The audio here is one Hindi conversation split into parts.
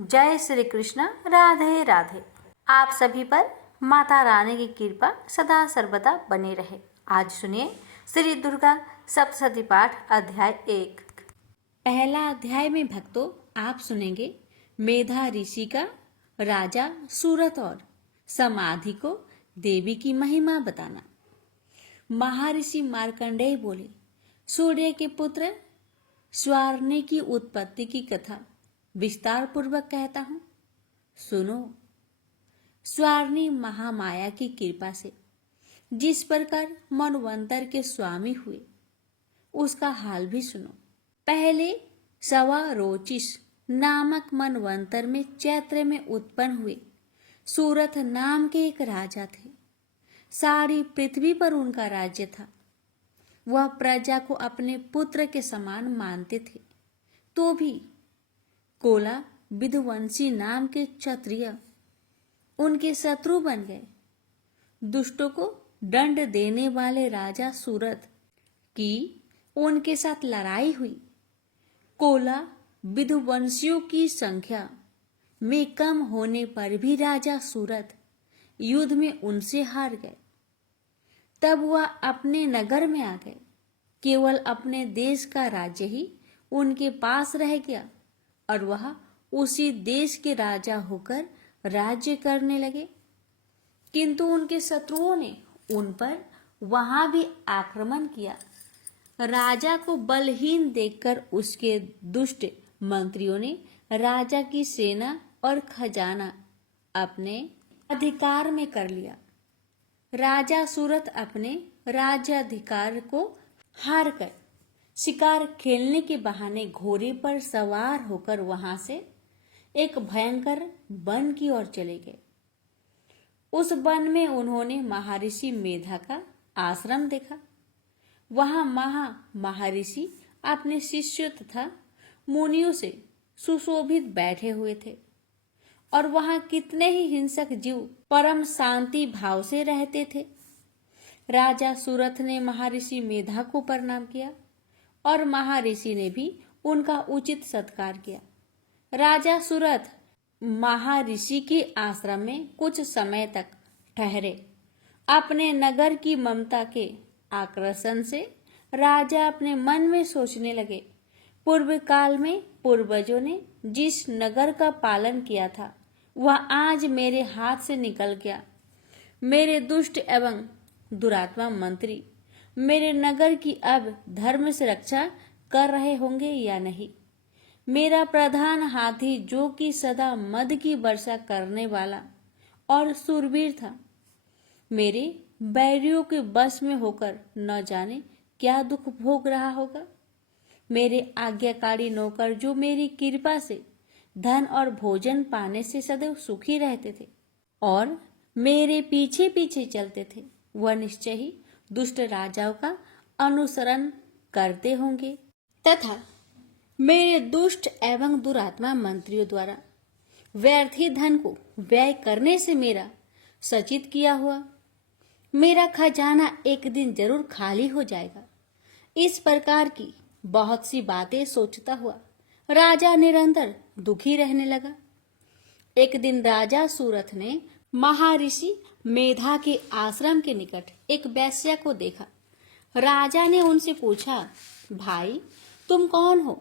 जय श्री कृष्ण। राधे राधे। आप सभी पर माता रानी की कृपा सदा सर्वदा बनी रहे। आज सुनिए श्री दुर्गा सप्तशती पाठ अध्याय 1। पहला अध्याय में भक्तों आप सुनेंगे मेधा ऋषि का राजा सूरत और समाधि को देवी की महिमा बताना। महर्षि मार्कंडेय बोले, सूर्य के पुत्र स्वार्णी की उत्पत्ति की कथा विस्तार पूर्वक कहता हूं, सुनो। स्वार्णी महामाया की कृपा से जिस प्रकार मनवंतर के स्वामी हुए उसका हाल भी सुनो। पहले सवा रोचिस नामक मनवंतर में चैत्र में उत्पन्न हुए सूरत नाम के एक राजा थे। सारी पृथ्वी पर उनका राज्य था। वह प्रजा को अपने पुत्र के समान मानते थे, तो भी कोला विधुवंशी नाम के क्षत्रिय उनके शत्रु बन गए। दुष्टों को दंड देने वाले राजा सूरत की उनके साथ लड़ाई हुई। कोला विधुवंशियों की संख्या में कम होने पर भी राजा सूरत युद्ध में उनसे हार गए। तब वह अपने नगर में आ गए। केवल अपने देश का राज्य ही उनके पास रह गया और वह उसी देश के राजा होकर राज्य करने लगे। किंतु उनके शत्रुओं ने उन पर वहां भी आक्रमण किया। राजा को बलहीन देखकर उसके दुष्ट मंत्रियों ने राजा की सेना और खजाना अपने अधिकार में कर लिया। राजा सूरत अपने राज्याधिकार को हार कर शिकार खेलने के बहाने घोड़े पर सवार होकर वहां से एक भयंकर वन की ओर चले गए। उस वन में उन्होंने महर्षि मेधा का आश्रम देखा। वहां महर्षि अपने शिष्यों तथा मुनियों से सुशोभित बैठे हुए थे और वहां कितने ही हिंसक जीव परम शांति भाव से रहते थे। राजा सूरत ने महर्षि मेधा को प्रणाम किया और महर्षि ने भी उनका उचित सत्कार किया। राजा सूरत महर्षि के आश्रम में कुछ समय तक ठहरे। अपने नगर की ममता के आकर्षण से राजा अपने मन में सोचने लगे, पूर्व काल में पूर्वजों ने जिस नगर का पालन किया था वह आज मेरे हाथ से निकल गया। मेरे दुष्ट एवं दुरात्मा मंत्री मेरे नगर की अब धर्म से रक्षा कर रहे होंगे या नहीं। मेरा प्रधान हाथी जो कि सदा मद की वर्षा करने वाला और शूरवीर था, मेरे बैरियों के बस में होकर न जाने क्या दुख भोग रहा होगा। मेरे आज्ञाकारी नौकर जो मेरी कृपा से धन और भोजन पाने से सदैव सुखी रहते थे और मेरे पीछे पीछे चलते थे, वह निश्चय ही दुष्ट राजाओं का अनुसरण करते होंगे तथा मेरे दुष्ट एवं दुरात्मा मंत्रियों द्वारा व्यर्थी धन को व्यय करने से मेरा सचित किया हुआ मेरा खजाना एक दिन जरूर खाली हो जाएगा। इस प्रकार की बहुत सी बातें सोचता हुआ राजा निरंतर दुखी रहने लगा। एक दिन राजा सूरत ने महर्षि मेधा के आश्रम के निकट एक वेश्या को देखा। राजा ने उनसे पूछा, भाई तुम कौन हो?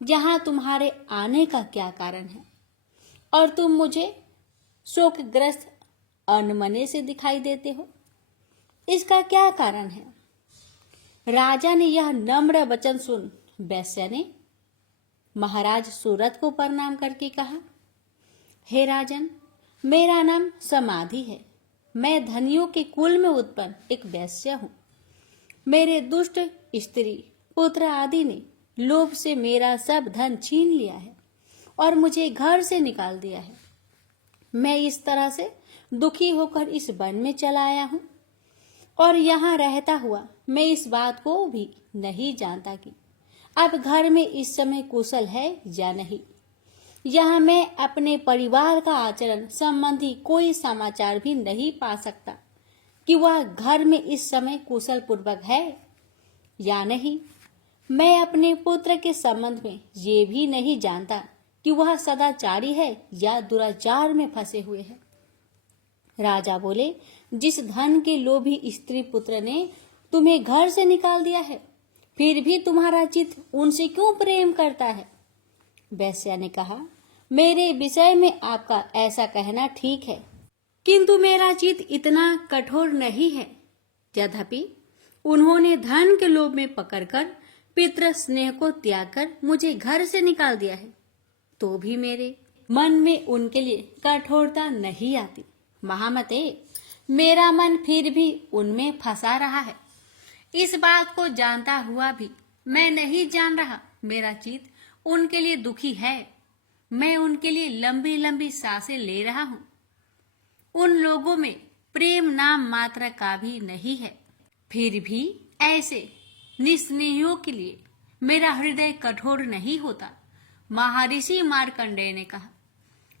यहाँ तुम्हारे आने का क्या कारण है और तुम मुझे शोकग्रस्त अनमने से दिखाई देते हो, इसका क्या कारण है? राजा ने यह नम्र वचन सुन वेश्या ने महाराज सूरत को प्रणाम करके कहा, हे राजन, मेरा नाम समाधि है। मैं धनियों के कुल में उत्पन्न एक वेश्या हूँ। मेरे दुष्ट स्त्री पुत्र आदि ने लोभ से मेरा सब धन छीन लिया है और मुझे घर से निकाल दिया है। मैं इस तरह से दुखी होकर इस वन में चला आया हूँ और यहाँ रहता हुआ मैं इस बात को भी नहीं जानता कि अब घर में इस समय कुशल है या नहीं। यहाँ मैं अपने परिवार का आचरण संबंधी कोई समाचार भी नहीं पा सकता कि वह घर में इस समय कुशल पूर्वक है या नहीं। मैं अपने पुत्र के संबंध में ये भी नहीं जानता कि वह सदाचारी है या दुराचार में फंसे हुए है। राजा बोले, जिस धन के लोभी स्त्री पुत्र ने तुम्हें घर से निकाल दिया है, फिर भी तुम्हारा चित्त उनसे क्यों प्रेम करता है? वैश्या ने कहा, मेरे विषय में आपका ऐसा कहना ठीक है, किंतु मेरा चित्त इतना कठोर नहीं है। यद्यपि उन्होंने धन के लोभ में पकड़कर पितृ स्नेह को त्याग कर मुझे घर से निकाल दिया है, तो भी मेरे मन में उनके लिए कठोरता नहीं आती। महामते, मेरा मन फिर भी उनमें फंसा रहा है। इस बात को जानता हुआ भी मैं नहीं जान रहा, मेरा चित्त उनके लिए दुखी है। मैं उनके लिए लंबी लंबी सांसें ले रहा हूँ। उन लोगों में प्रेम नाम मात्र का भी नहीं है। फिर भी ऐसे निस्नेहियों के लिए मेरा हृदय कठोर नहीं होता। महर्षि मार्कंडेय ने कहा।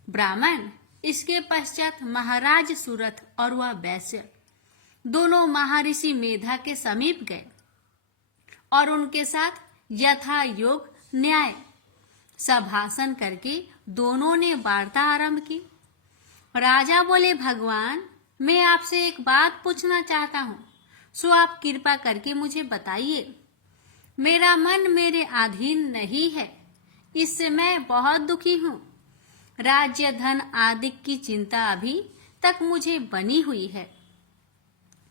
ब्राह्मण, इसके पश्चात महाराज सुरथ और वह वैश्य दोनों महर्षि मेधा के समीप गए और उनके साथ यथा योग न्याय सभाषण करके दोनों ने वार्ता आरंभ की। राजा बोले, भगवान, मैं आपसे एक बात पूछना चाहता हूँ, सो आप कृपा करके मुझे बताइए। मेरा मन मेरे अधीन नहीं है, इससे मैं बहुत दुखी हूँ। राज्य धन आदि की चिंता अभी तक मुझे बनी हुई है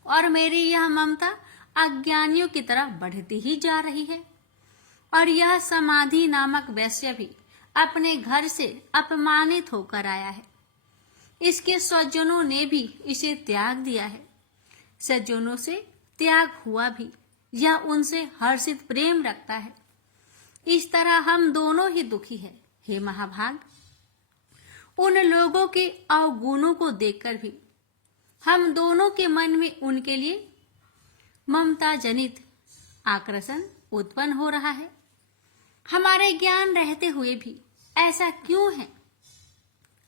और मेरी यह ममता अज्ञानियों की तरह बढ़ती ही जा रही है। और यह समाधि नामक वैश्य भी अपने घर से अपमानित होकर आया है। इसके स्वजनों ने भी इसे त्याग दिया है। सज्जनों से त्याग हुआ भी यह उनसे हर्षित प्रेम रखता है। इस तरह हम दोनों ही दुखी हैं। हे महाभाग, उन लोगों के अवगुणों को देखकर भी हम दोनों के मन में उनके लिए ममता जनित आकर्षण उत्पन्न हो रहा है। हमारे ज्ञान रहते हुए भी ऐसा क्यों है?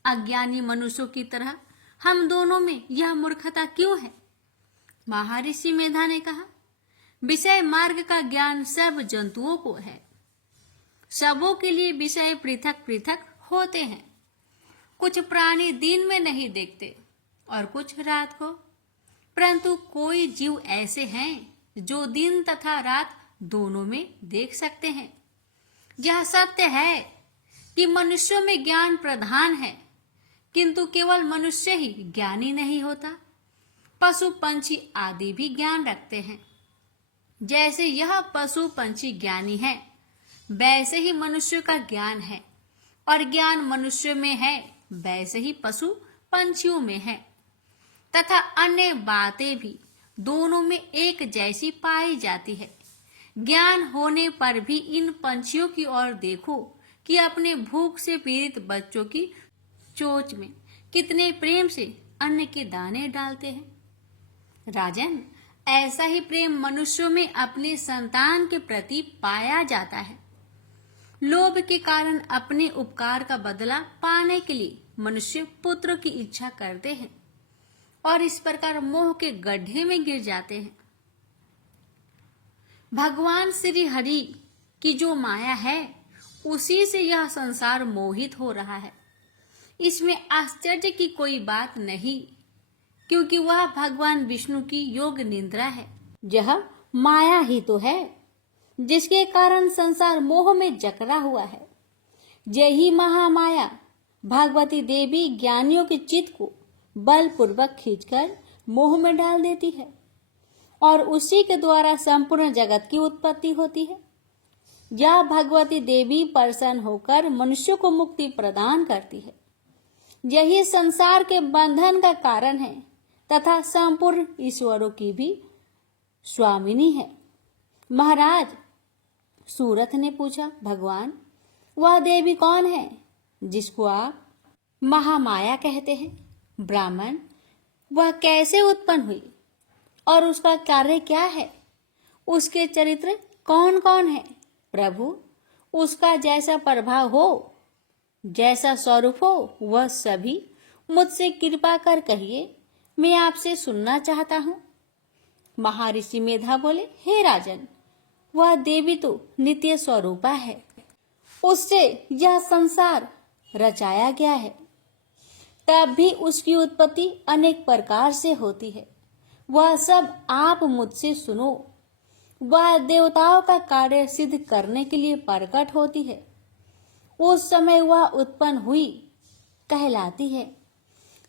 अज्ञानी मनुष्यों की तरह हम दोनों में यह मूर्खता क्यों है? महर्षि मेधा ने कहा, विषय मार्ग का ज्ञान सब जंतुओं को है। सबों के लिए विषय पृथक पृथक होते हैं। कुछ प्राणी दिन में नहीं देखते और कुछ रात को, परंतु कोई जीव ऐसे हैं जो दिन तथा रात दोनों में देख सकते हैं। यह सत्य है कि मनुष्यों में ज्ञान प्रधान है, किंतु केवल मनुष्य ही ज्ञानी नहीं होता। पशु पंछी आदि भी ज्ञान रखते हैं। जैसे यह पशु पंछी ज्ञानी है, वैसे ही मनुष्य का ज्ञान है, और ज्ञान मनुष्य में है वैसे ही पशु पंछियों में है, तथा अन्य बातें भी दोनों में एक जैसी पाई जाती है। ज्ञान होने पर भी इन पंछियों की ओर देखो कि अपने भूख से पीड़ित बच्चों की चोंच में कितने प्रेम से अन्न के दाने डालते हैं। राजन, ऐसा ही प्रेम मनुष्यों में अपने संतान के प्रति पाया जाता है। लोभ के कारण अपने उपकार का बदला पाने के लिए मनुष्य पुत्र की इच्छा करते हैं और इस प्रकार मोह के गड्ढे में गिर जाते हैं। भगवान श्री हरि की जो माया है, उसी से यह संसार मोहित हो रहा है। इसमें आश्चर्य की कोई बात नहीं, क्योंकि वह भगवान विष्णु की योग निद्रा है। यह माया ही तो है जिसके कारण संसार मोह में जकड़ा हुआ है। यही महामाया भगवती देवी ज्ञानियों के चित्त को बलपूर्वक खींचकर मोह में डाल देती है और उसी के द्वारा संपूर्ण जगत की उत्पत्ति होती है। यह भगवती देवी प्रसन्न होकर मनुष्य को मुक्ति प्रदान करती है। यही संसार के बंधन का कारण है तथा संपूर्ण ईश्वरों की भी स्वामिनी है। महाराज, सूरथ ने पूछा, भगवान, वह देवी कौन है जिसको आप महामाया कहते हैं? ब्राह्मण, वह कैसे उत्पन्न हुई और उसका कार्य क्या है? उसके चरित्र कौन कौन है? प्रभु, उसका जैसा प्रभाव हो, जैसा स्वरूप हो, वह सभी मुझसे कृपा कर कहिए, मैं आपसे सुनना चाहता हूँ। महर्षि मेधा बोले, हे राजन, वह देवी तो नित्य स्वरूपा है। उससे यह संसार रचाया गया है, तब भी उसकी उत्पत्ति अनेक प्रकार से होती है। वह सब आप मुझसे सुनो। वह देवताओं का कार्य सिद्ध करने के लिए प्रकट होती है। उस समय वह उत्पन्न हुई कहलाती है।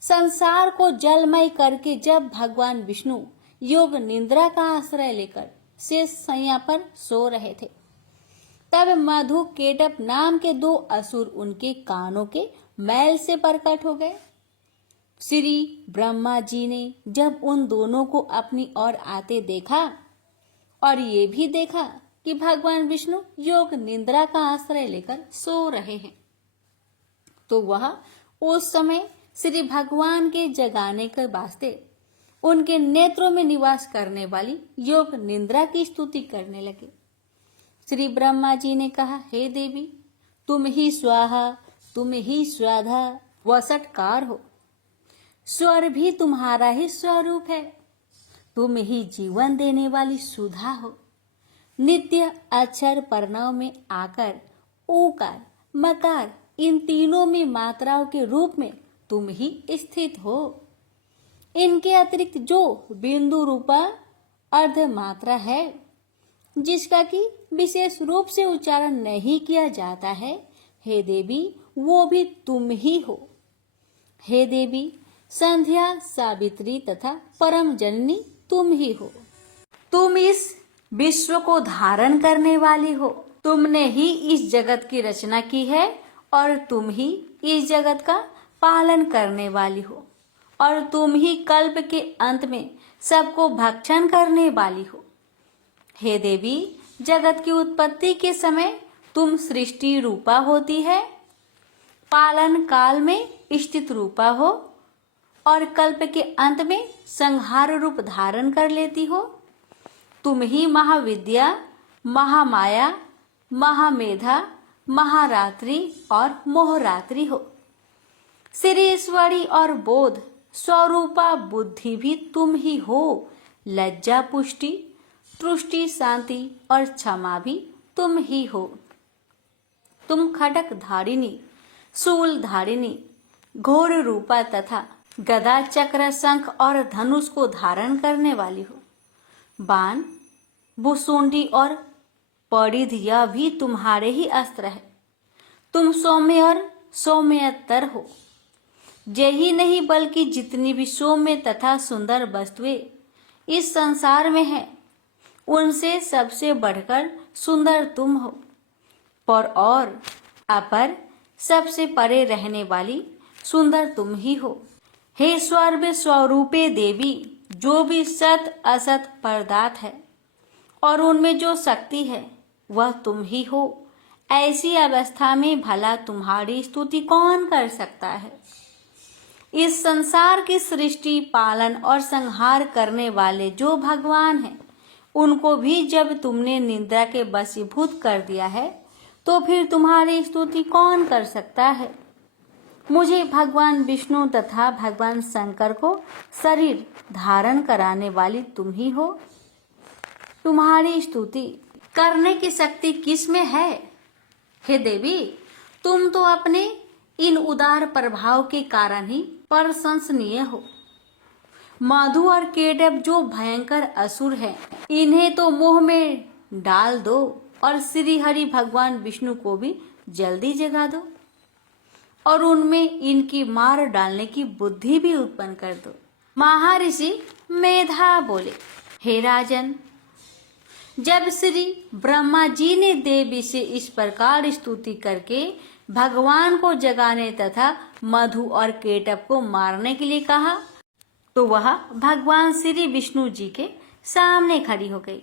संसार को जलमय करके जब भगवान विष्णु योग निद्रा का आश्रय लेकर शेष शैया पर सो रहे थे, तब मधु केटप नाम के 2 असुर उनके कानों के मैल से प्रकट हो गए। श्री ब्रह्मा जी ने जब उन दोनों को अपनी ओर आते देखा और ये भी देखा कि भगवान विष्णु योग निद्रा का आश्रय लेकर सो रहे हैं, तो वह उस समय श्री भगवान के जगाने के वास्ते उनके नेत्रों में निवास करने वाली योग निद्रा की स्तुति करने लगे। श्री ब्रह्मा जी ने कहा, हे देवी, तुम ही स्वाहा, तुम ही स्वाधा वसटकार हो। स्वर भी तुम्हारा ही स्वरूप है। तुम ही जीवन देने वाली सुधा हो। नित्य अक्षर प्रणव में आकर ओकार मकार इन तीनों में मात्राओं के रूप में तुम ही स्थित हो। इनके अतिरिक्त जो बिंदु रूपा अर्ध मात्रा है, जिसका कि विशेष रूप से उच्चारण नहीं किया जाता है, हे देवी, वो भी तुम ही हो। हे देवी, संध्या, सावित्री तथा परम जननी तुम ही हो। तुम इस विश्व को धारण करने वाली हो। तुमने ही इस जगत की रचना की है और तुम ही इस जगत का पालन करने वाली हो, और तुम ही कल्प के अंत में सबको भक्षण करने वाली हो। हे देवी, जगत की उत्पत्ति के समय तुम सृष्टि रूपा होती है, पालन काल में स्थित रूपा हो और कल्प के अंत में संहार रूप धारण कर लेती हो। तुम ही महाविद्या, महामाया, महामेधा, महारात्रि और मोहरात्रि हो। श्रीश्वरी और बोध स्वरूपा बुद्धि भी तुम ही हो। लज्जा, पुष्टि, तुष्टि, शांति और क्षमा भी तुम ही हो। तुम खड्ग धारिणी, शूल धारिणी, घोर रूपा तथा गदा, चक्र, शंख और धनुष को धारण करने वाली हो। बाण, भुसुंडी और परिध यह भी तुम्हारे ही अस्त्र है। तुम सौम्य और सौम्यतर हो। यही नहीं बल्कि जितनी भी सौम्य तथा सुंदर वस्तुएं इस संसार में है, उनसे सबसे बढ़कर सुंदर तुम हो। पर और अपर सबसे परे रहने वाली सुंदर तुम ही हो। हे सर्व स्वरूपे देवी, जो भी सत असत पदार्थ है और उनमें जो शक्ति है वह तुम ही हो। ऐसी अवस्था में भला तुम्हारी स्तुति कौन कर सकता है। इस संसार की सृष्टि, पालन और संहार करने वाले जो भगवान हैं, उनको भी जब तुमने निद्रा के वशीभूत कर दिया है, तो फिर तुम्हारी स्तुति कौन कर सकता है। मुझे भगवान विष्णु तथा भगवान शंकर को शरीर धारण कराने वाली तुम ही हो। तुम्हारी स्तुति करने की शक्ति किस में है। हे देवी, तुम तो अपने इन उदार प्रभाव के कारण ही प्रशंसनीय हो। मधु और केटव जो भयंकर असुर हैं, इन्हें तो मोह में डाल दो और श्री हरि भगवान विष्णु को भी जल्दी जगा दो और उनमें इनकी मार डालने की बुद्धि भी उत्पन्न कर दो। महर्षि मेधा बोले, हे राजन, जब श्री ब्रह्मा जी ने देवी से इस प्रकार स्तुति करके भगवान को जगाने तथा मधु और केटव को मारने के लिए कहा, तो वह भगवान श्री विष्णु जी के सामने खड़ी हो गई।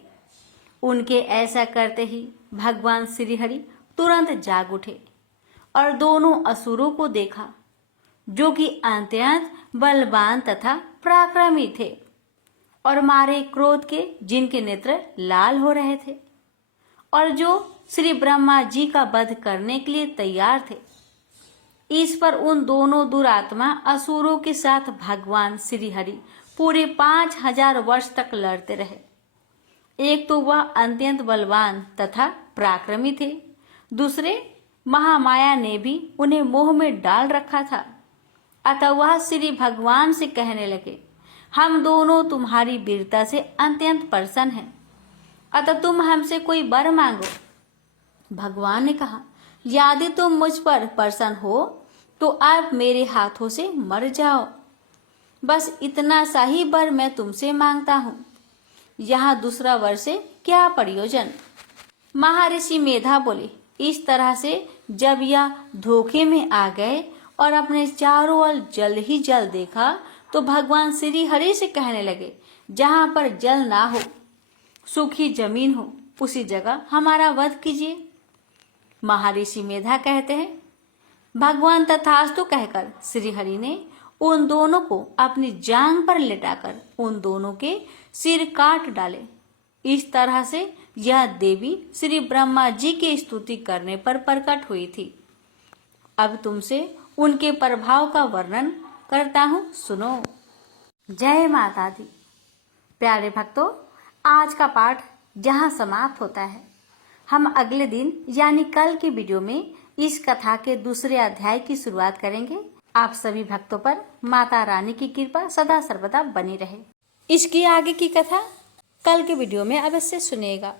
उनके ऐसा करते ही भगवान श्री हरि तुरंत जाग उठे और दोनों असुरों को देखा, जो कि अत्यंत बलवान तथा पराक्रमी थे और मारे क्रोध के जिनके नेत्र लाल हो रहे थे और जो श्री ब्रह्मा जी का वध करने के लिए तैयार थे। इस पर उन दोनों दुरात्मा असुरों के साथ भगवान श्री हरि पूरे 5000 वर्ष तक लड़ते रहे। एक तो वह अत्यंत बलवान तथा पराक्रमी थे, दूसरे महामाया ने भी उन्हें मोह में डाल रखा था। अतः वह श्री भगवान से कहने लगे, हम दोनों तुम्हारी वीरता से अत्यंत प्रसन्न हैं, अतः तुम हमसे कोई वर मांगो। भगवान ने कहा, यदि तुम मुझ पर प्रसन्न हो तो आप मेरे हाथों से मर जाओ, बस इतना सा ही वर मैं तुमसे मांगता हूँ। यहाँ दूसरा वर से क्या प्रयोजन। महर्षि मेधा बोले, इस तरह से जब यह धोखे में आ गए और अपने चारों ओर जल ही जल देखा तो भगवान श्री हरि से कहने लगे, जहाँ पर जल ना हो, सूखी जमीन हो, उसी जगह हमारा वध कीजिए। महर्षि मेधा कहते हैं, भगवान तथास्तु कहकर श्री हरि ने उन दोनों को अपनी जांग पर लेटाकर उन दोनों के सिर काट डाले। इस तरह से यह देवी श्री ब्रह्मा जी की स्तुति करने पर प्रकट हुई थी। अब तुमसे उनके प्रभाव का वर्णन करता हूँ, सुनो। जय माता दी। प्यारे भक्तों, आज का पाठ यहाँ समाप्त होता है। हम अगले दिन यानी कल के वीडियो में इस कथा के दूसरे अध्याय की शुरुआत करेंगे। आप सभी भक्तों पर माता रानी की कृपा सदा सर्वदा बनी रहे। इसकी आगे की कथा कल के वीडियो में अवश्य सुनिएगा।